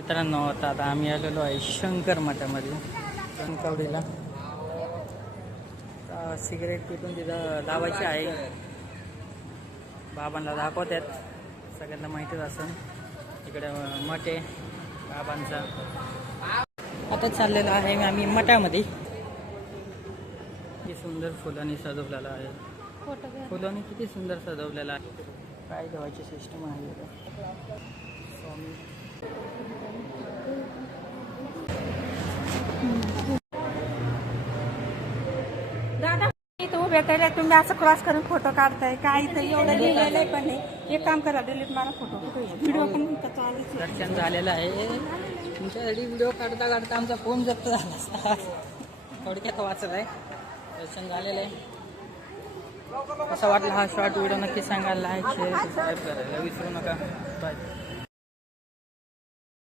मित्रांनो आता आम्ही आलेलो आहे शंकर मठामध्ये कणकवलीला. सिगरेट पिटून तिथं लावायची आहे. बाबांना दाखवतात, सगळ्यांना माहितीच असेल. इकडे मठ आहे बाबांचा. आता चाललेलं आहे आम्ही मठामध्ये. किती सुंदर फुलांनी सजवलेलं आहे. फुलांनी किती सुंदर सजवलेलं आहे. काय ठेवायची सिस्टम आहे स्वामी. दादा इथं उभे केले तुम्ही असं क्रॉस करून फोटो काढताय काय इथं एवढं लिहिलेलं आहे पण नाही. एक काम करा डिलीट मारा फोटो. व्हिडिओ पण चालू दर्शन झालेलं आहे. तुमच्यासाठी व्हिडिओ काढता काढता आमचा फोन जप्त झाला असता. थोडक्यात वाचत आहे. दर्शन झालेलं आहे. कसा वाटला हा शॉर्ट व्हिडिओ नक्की सांगा. लाईक शेअर सबस्क्राईब करायला विसरू नका. बाय.